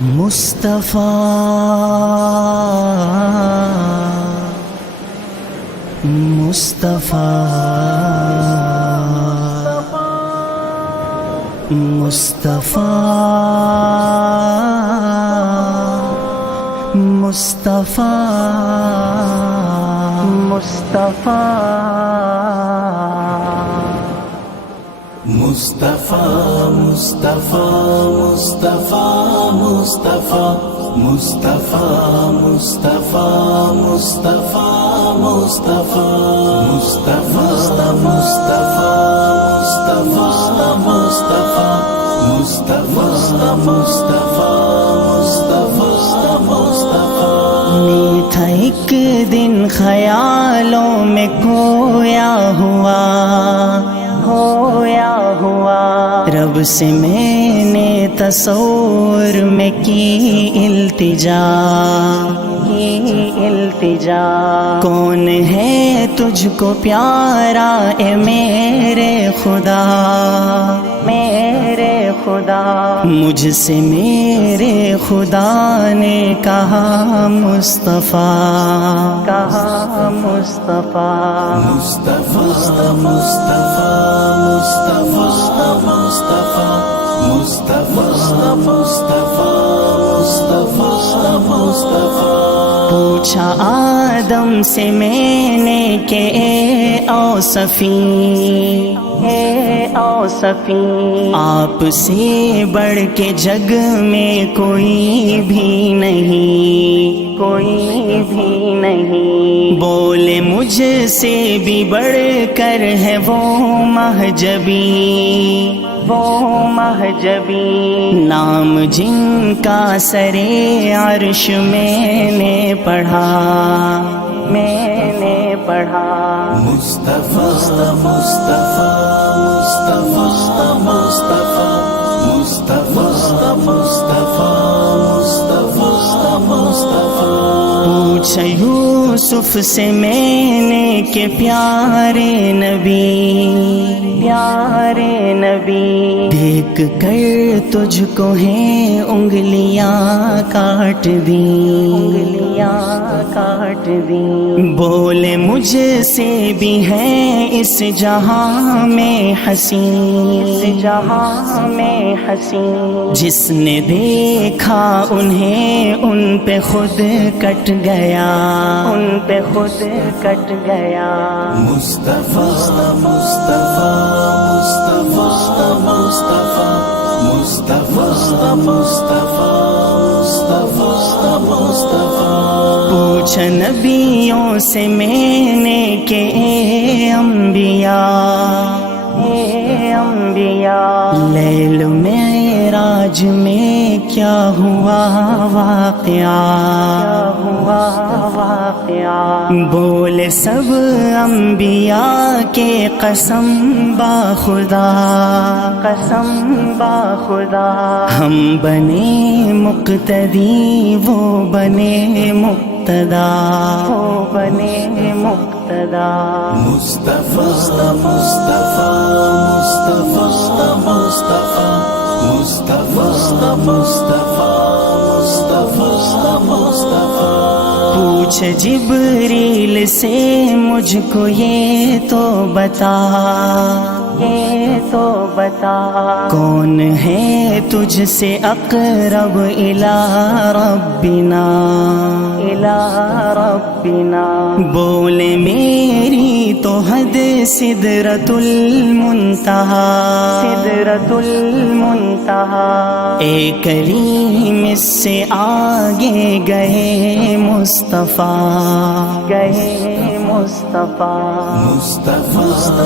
مصطفیٰ مصطفیٰ مصطفیٰ مصطفیٰ مصطفیٰ مصطفیٰ مصطفیٰ مصطفیٰ مصطفیٰ مصطفیٰ مصطفیٰ مصطفیٰ مصطفیٰ مصطفیٰ مصطفیٰ مصطفیٰ مصطفیٰ تھا ایک دن خیالوں میں کھویا ہوا رب سے میں نے تصور میں کی التجا کون ہے تجھ کو پیارا اے میرے خدا مجھ سے میرے خدا نے کہا مصطفیٰ مصطفیٰ مصطفیٰ پوچھا آدم سے میں نے کہ اے اوصفی آپ سے بڑھ کے جگ میں کوئی بھی نہیں بولے مجھ سے بھی بڑھ کر ہے وہ مہجبی نام جن کا سرے عرش میں نے پڑھا مصطفیٰ مصطفیٰ پوچھا یوسف سے میں نے کہ پیارے نبی دیکھ کر تجھ کو ہیں انگلیاں کاٹ دیں بولے مجھ سے بھی ہیں اس جہاں میں حسین جس نے دیکھا انہیں ان پہ خود کٹ گیا مصطفیٰ مصطفیٰ پوچھا نبیوں سے میں نے کہ اے انبیاء لیل معراج میں کیا ہوا واقعہ بولے سب انبیاء کے قسم با خدا ہم بنے مقتدی وہ بنے مقتدا مصطفیٰ پوچھ جبریل سے مجھ کو یہ تو بتا کون ہے تجھ سے اقرب الی ربنا بولے میری تو حد سدرۃ المنتہا اے کریم اس سے آگے گئے مصطفیٰ مصطفیٰ